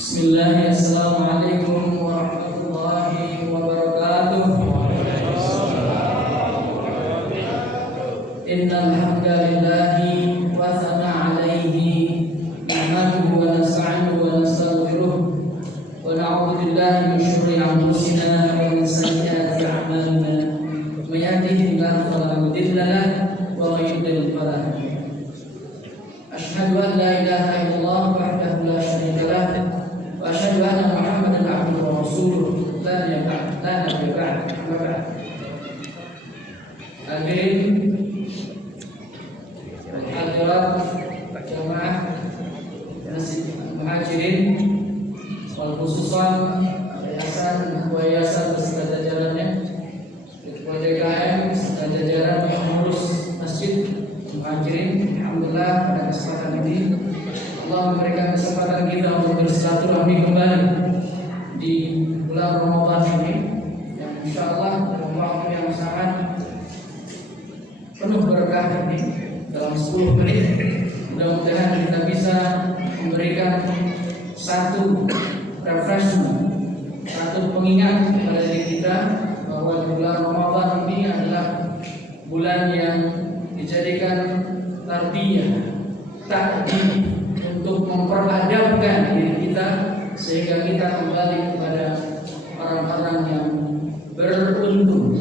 Bismillahirrahmanirrahim. Assalamualaikum warahmatullahi wabarakatuh. Innal hamdalillahi wa thana alaihi nahmaduhu wa nasta'inuhu wa nastaghfiruh wa na'udzu billahi min syururi anfusina wa min sayyiati a'malina. May yahdihillahu fala mudilla lahu wa may yudlil fala hadiya lahu. Asyhadu an la ilaha illallah wahdahu la syarika lahu wa asyhadu anna Muhammadan abduhu wa rasuluh la nabiyya ba'd. Hadirin hadirat jamaah muhajirin wal khususan yayasan beserta jajarannya, ketua DKM beserta jajaran pengurus masjid muhajirin. Alhamdulillah pada kesempatan ini Allah memberikan kesempatan kita untuk bersilaturahmi kembali di bulan Ramadan ini, yang insyaallah dalam waktu yang sangat penuh berkah ini, dalam 10 menit mudah-mudahan kita bisa memberikan satu refreshment, satu pengingat kepada diri kita bahwa bulan Ramadan ini adalah bulan yang dijadikan tarbiyah, takdim, untuk memperadabkan diri kita sehingga kita kembali kepada orang-orang yang beruntung,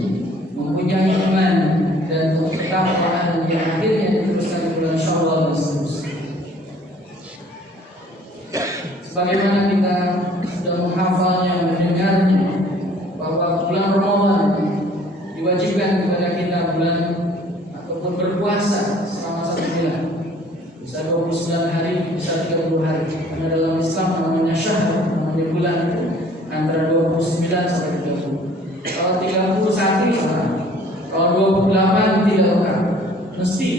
mempunyai iman dan ketakwaan yang akhirnya diteruskan di bulan Syawal dan seterusnya. Sebagaimana kita sudah menghafalnya, mendengarnya, bahwa bulan Ramadan diwajibkan kepada kita bulan ataupun berpuasa selama 1 bulan. Bisa 29 hari, bisa 30 hari. Karena dalam Islam namanya syahr, namanya bulan itu antara 29 sampai 30. Kalau 30 sehari salah. Kalau 28 tidak lengkap. Mesti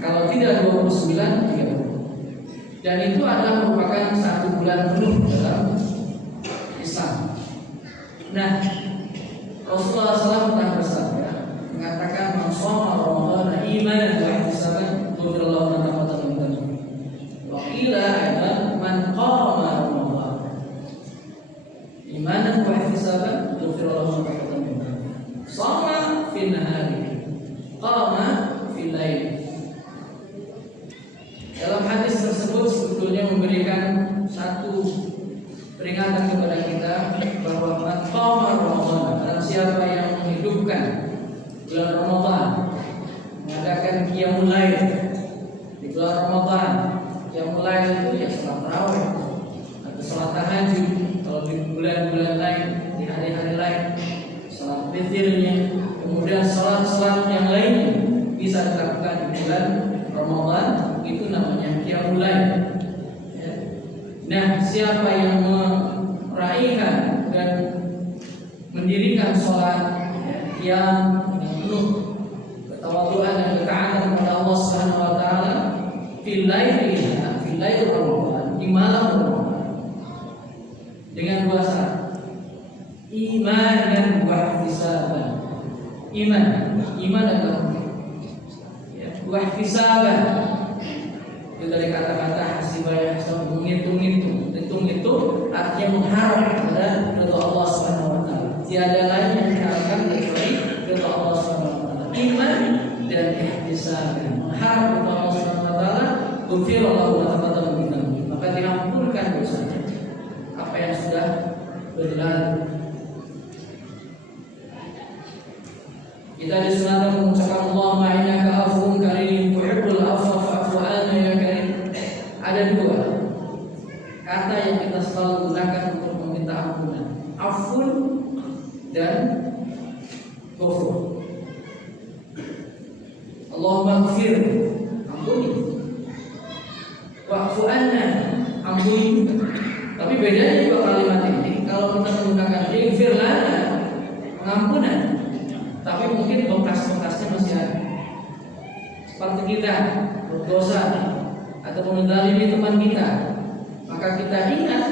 kalau tidak 29 30. Dan itu adalah merupakan 1 bulan penuh dalam Islam. Nah, Rasulullah SAW pernah bersabda mengatakan man shoma Ramadan imanan wa ihtisaban ghufirallahu ma taqaddama min dhanbihi. Wa qila aidan man qama Ramadan imanan wa ihtisaban ghufirallahu ma taqaddama min dhanbihi. Shoma fil nahari, qama fil lail. Dalam hadis tersebut sebetulnya memberikan satu peringatan kepada kita bahwa man qama Ramadan, dan siapa yang menghidupkan bulan Ramadan, mengadakan qiyamul lail di bulan Ramadan. Qiyamul lail itu ya salat tarawih atau salat tahajud, kalau di bulan-bulan lain, di hari-hari lain salat witirnya, kemudian salat-salat yang lainnya bisa dilakukan di bulan Ramadan, itu namanya qiyamul lail. Nah, siapa yang meraihkan dan mendirikan sholat yang penuh ketawaduan dan ketaatan kepada Allah Subhanahu wa taala fil lail Ramadan, di malam Ramadan, dengan 2 syarat. Iman dan ihtisaban. Iman adalah ihtisaban. Itu dari kata-kata hasibah, menghitung-hitung. Hitung itu artinya mengharap kepada ridha Allah Subhanahu wa taala. Tiada lain yang diharapkan kecuali ridha Allah Subhanahu wa taala. Iman dan ihtisaban, mengharap ridha Allah Subhanahu wa taala, ghufirallahu ma taqaddama min dhanbihi, maka diampunkan dosanya apa yang sudah berlalu. Kita disunahkan mengucapkan Allahumma innaka afuwwun karim tuhibbul afwa fa'fu 'anna ya karim. Ada 2 kata yang kita selalu gunakan untuk meminta ampunan, afun dan ghafur. Allahumma ighfir, ampuni. Wa'fu 'anna, ampuni. Tapi bedanya juga kalimat ini, kalau kita menggunakan ighfir lana, pengampunan, tapi mungkin bekas-bekasnya masih ada. Seperti kita berdosa atau menzalimi teman kita, maka kita ingat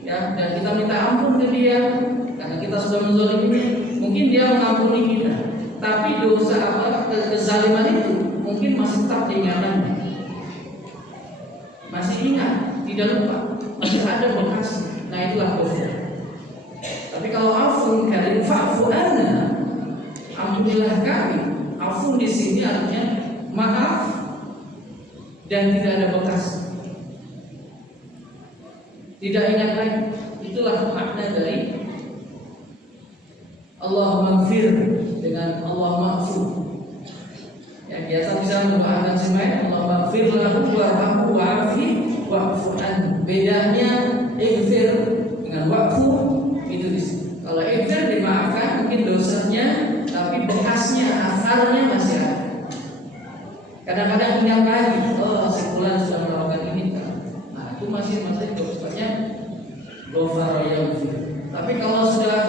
ya, dan kita minta ampun ke dia karena kita sudah menzalimi. Mungkin dia mengampuni kita, tapi dosa kezaliman itu mungkin masih tetap diingatkan, masih ingat, tidak lupa. masih ada bekas. Nah itulah ghafur. Tapi kalau afun karim fa'fu anna, ampunilah kami. Afun di sini artinya maaf dan tidak ada bekas. Tidak ingat lagi. Itulah makna dari Allah maghfir dengan Allah ma'fu. Ya, biasa bisa mendoakan semuanya Allah maghfir lahu warhamhu wa'afi wa'fu an. Bedanya ighfir dengan wa'fu itu di sini. Kalau ighfir dimaafkan mungkin dosanya, tapi bekasnya, asarnya masih ada. Kadang-kadang ingat lagi, oh sebulan sudah melakukan ini. Nah itu masih dosanya ghafara yaghfir. Tapi kalau sudah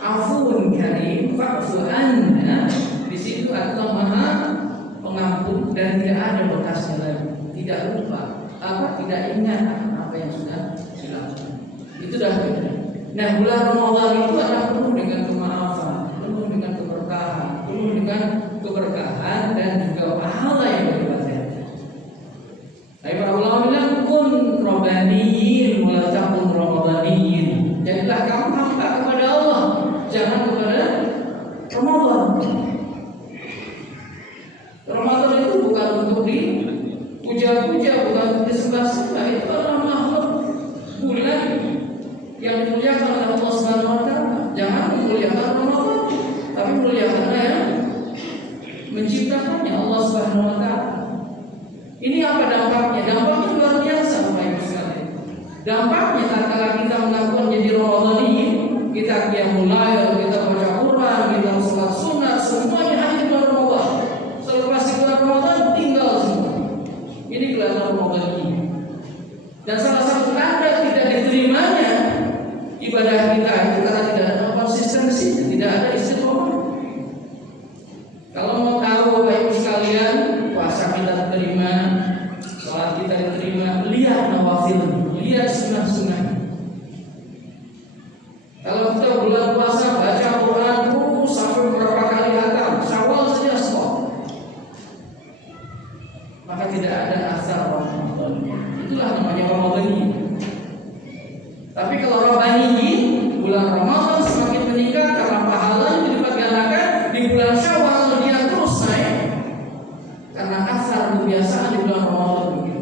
afun karim fa'fu anna, di situ adalah Maha Pengampun dan tidak ada bekasnya lagi, tidak lupa, tidak ingat apa yang sudah dilakukan. Itu dah beda. Nah, bulan Ramadan itu adalah penuh dengan kemaafan, penuh dengan keberkahan dan juga pahala yang berlipat. Tapi para ulama bilang kun rabbaniyin wa la takun ramadaniyin. Jadilah kamu hamba kepada Allah, jangan kepada Ramadan. Ramadan itu bukan untuk dipuja-puja, bukan untuk disembah-sembah. Itu adalah makhluk bulan yang dimuliakan oleh Allah Subhanahu wa taala. Jangan memuliakan Ramadan, tapi muliakanlah yang menciptakannya, Allah Subhanahu wa taala. Ini apa dampaknya? Dampaknya luar biasa, Bapak Ibu sekalian. Dampaknya tatkala kita melakukan jadi Ramadan ini, kita qiyamul lail, kita baca Quran, kita salat sunat, semuanya hanya di bulan Ramadan. Selepas di bulan Ramadan tinggal semua. Ini kelihatan Ramadan ini. Dan salah satu tanda tidak diterimanya ibadah kita itu karena tidak ada konsistensi, tidak ada istiqomah. Kalau mau tahu Bapak Ibu sekalian, puasa kita diterima, sholat kita diterima, lihat nawafil, lihat sunnah-sunnah. Kalau kita bulan puasa baca Quran terus sampai beberapa kali khatam, Syawal saja stop, maka tidak ada asar Ramadan. Itulah namanya Ramadan ini. Tapi kalau Ramadan ini, bulan Ramadan semakin meningkat karena pahala yang dilipat gandakan. Di bulan Syawal dia terus naik karena asar kebiasaan di bulan Ramadan begitu.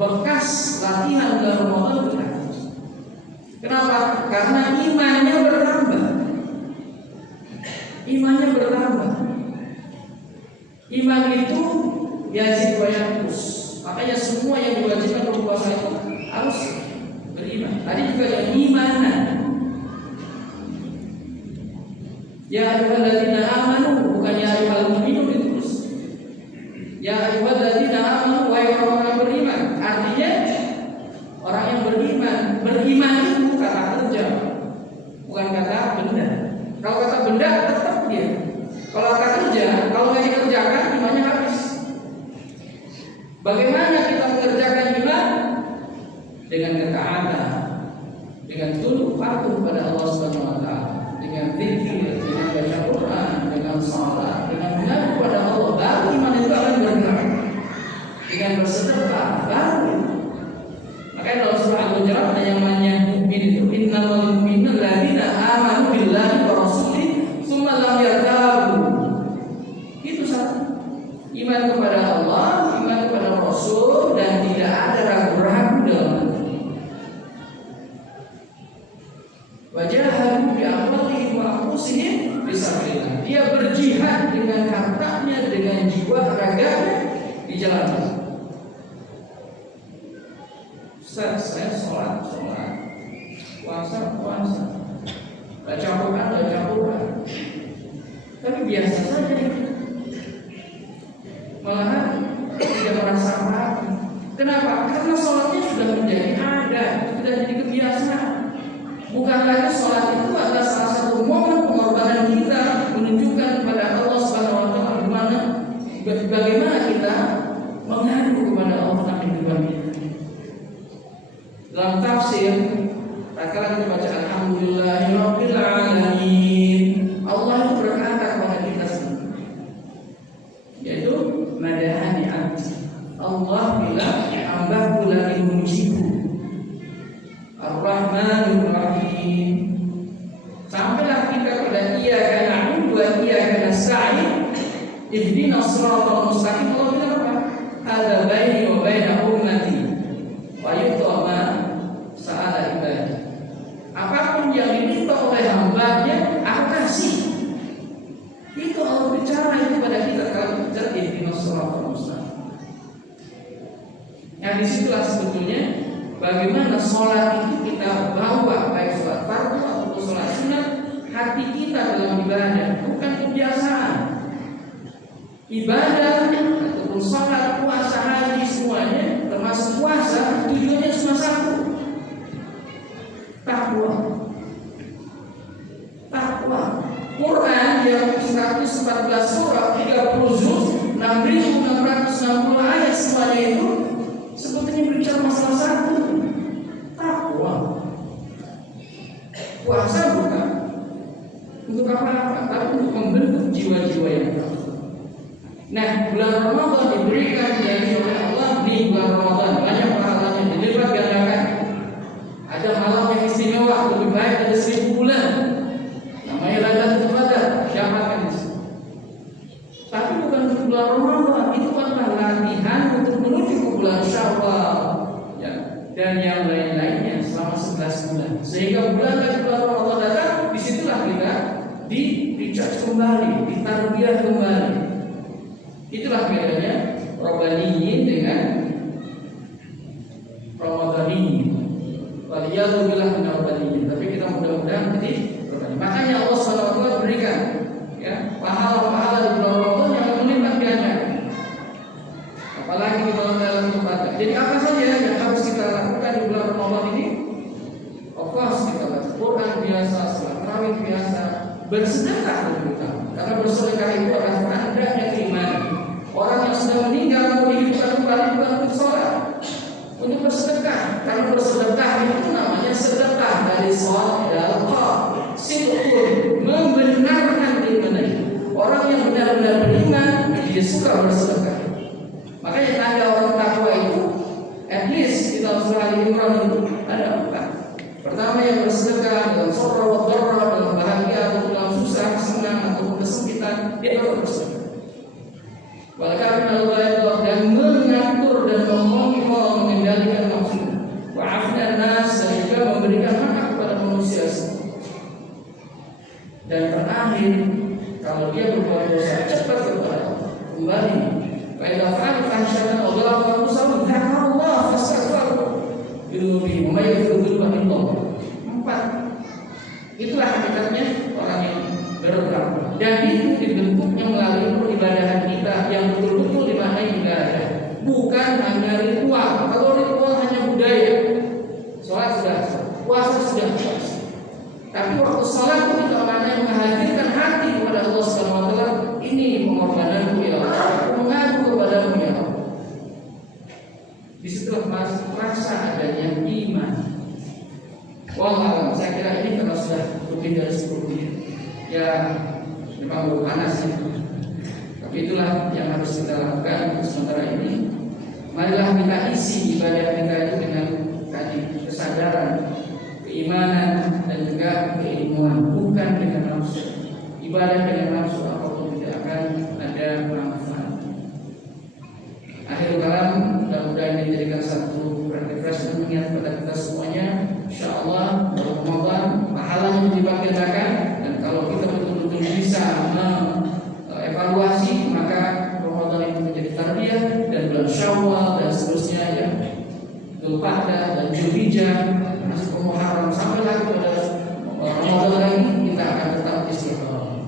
Bekas latihan bulan Ramadan begitu. Kenapa? Karena imannya bertambah. Imannya bertambah. Iman itu yazid wa yanqus. Makanya semua yang diwajibkan berpuasa itu harus beriman. Tadi juga yang imanan. Ya ayyuhalladzina amanu, bukan ya ayyuhal mu'minun ditulis. Ya ayyuhalladzina amanu, wahai orang yang beriman. Artinya orang yang beriman itu kata kerja, bukan kata benda. Kalau kata benda tetap dia. Kalau kata kerja, kalau nggak dikerjakan imannya habis. Bagaimana kita mengerjakan iman? Dengan ketaatan, dengan tunduk patuh pada Allah Subhanahu wa taala, dengan zikir, dengan baca Quran, dengan salat, dengan mengadu kepada Allah, baru iman itu akan bergerak. Dengan bersedekah, baru. Makanya dalam surah Al-Hujurat ada yang namanya mukmin itu innamal mu'minuna alladzina amanu billahi wa rasulihi tsumma lam yartabu. Itu satu. Iman kepada Allah, iman kepada Rasul, dan tidak ada ragu-ragu dalam hati. Wajahadu bi amwalihim wa anfusihim fisabilillah. Dia berjihad dengan hartanya, dengan jiwa raganya di jalan Allah. Saya sholat, puasa, baca Quran, tapi biasa saja. Malahan tidak merasa apa-apa. Kenapa? Karena sholatnya sudah menjadi adat, sudah jadi kebiasaan. Bukan lagi sholat itu adalah salah satu momen pengorbanan kita menunjukkan kepada Allah Subhanahu wa taala bagaimana kita mengadu kepada Allah tentang kehidupan kita. Dalam tafsir, tatkala kita baca alhamdulillahirabbil alamin, Allah itu berkata kepada kita semua, yaitu madahani abdi. Allah bilang hambaku lagi mujibu. Ar-Rahmanir-Rahim. Sampailah kita pada iyyaka na'budu wa iyyaka nasta'in. Ihdinas shiratal mustaqim. Allah bilang apa? Hadza baini wa baina ummati wa yutama sa'ala ibadi. Apapun yang diminta oleh hamba-Nya, aku kasih. Itu Allah bicara itu pada kita kalau bicara ihdinas shiratal mustaqim. Yang disitulah sebetulnya bagaimana sholat itu kita bawa, baik sholat fardu atau sholat sunat, hati kita dalam ibadah, bukan kebiasaan. Ibadah ataupun sholat, puasa, haji, semuanya termasuk puasa, tujuannya cuma satu: takwa. Takwa. Quran yang 114 surah, 30 juz, 6.660 ayat, semuanya itu sebetulnya berbicara masalah satu: takwa. Puasa bukan untuk apa-apa, tapi untuk membentuk jiwa-jiwa yang takwa. Nah, bulan Ramadan diberikan janji oleh Allah di bulan Ramadan, banyak pahalanya, dilipat gandakan. Ada malam yang istimewa, lebih baik dari 1000 bulan. Namanya Lailatul Qadar, dapatkan di situ. Tapi bukan untuk bulan Ramadan, itu adalah latihan untuk menuju ke bulan Syawal, ya, dan yang lain-lainnya selama 11 bulan. Sehingga bulan Ramadan datang, disitulah kita di-recharge kembali, ditarbiyah kembali. Itulah bedanya Rabbaniyin dengan Ramadhaniyin. Waliyadzubillah min Rabbaniyin. Tapi kita mudah-mudahan jadi Rabbani. Makanya Allah SWT berikan, ya, pahala-pahala di bulan Ramadan yang melipat ganda. Apalagi di bulan Lailatul Qadar. Jadi apa saja yang harus kita lakukan di bulan Ramadan ini? Fokus kita baca Quran biasa, salat tarawih biasa, bersedekah lebih utama. Karena bersedekah itu adalah tandanya keimanan. Orang yang sudah meninggal mau dihidupkan kembali bukan untuk sholat, untuk bersedekah. Karena bersedekah itu namanya sedekah dari shadaqah, sidqun, membenarkan iman. Orang yang benar-benar beriman, dia suka bersedekah. Makanya tanda orang takwa itu, at least di dalam surah Al-Imran itu ada 4. Pertama, yang bersedekah dalam sorra wa dharra, dalam bahagia atau dalam susah, senang atau kesempitan, dia harus bersedekah. Bahkan Allah dan mengatur dan mengontrol, mengendalikan nafsu, wa'afna nas, dan juga memberikan hak kepada manusia. Dan terakhir, kalau dia berbuat dosa, cepat kepada kembali. Faida fa'al fahsyatan Allah wa rasul, Allah fastaghfiru bilubi, umayyidul bahillah. 4. Itulah hakikatnya orang yang bertakwa. Dan itu dibentuknya melalui peribadahan kita yang betul-betul dimaknai ibadah, bukan hanya ritual. Kalau ritual hanya budaya, sholat sudah, puasa sudah, tapi waktu sholat itu kita maknai menghadirkan hati kepada Allah Subhanahu wa Ta'ala. Ini pengorbananku ya Allah, aku mengadu kepadamu ya Allah. Disitulah rasa adanya iman. Wallahu, saya kira ini karena sudah lebih dari 10 menit. Ya, memang belum panas ya. Tapi itulah yang harus kita lakukan untuk sementara ini. Marilah kita isi ibadah kita itu dengan tadi kesadaran, keimanan, dan juga keilmuan, bukan dengan nafsu. Ibadah dengan nafsu apapun tidak akan ada manfaat. Akhir kalam, mudah-mudahan ini menjadikan satu refreshment mengingat pada kita semuanya. InsyaAllah Ramadan pahalanya dilipat gandakan, dan kalau kita betul-betul bisa mengevaluasi, maka Ramadan itu menjadi tarbiyah, dan bulan Syawal dan seterusnya ya, Dzulqa'dah dan Dzulhijjah masuk ke Muharram sampai lagi pada Ramadan lagi, kita akan tetap istiqomah.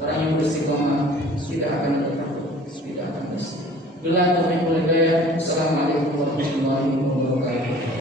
Orang yang beristiqomah tidak akan tetap, tidak akan bersih. Bila Assalamualaikum warahmatullahi wabarakatuh.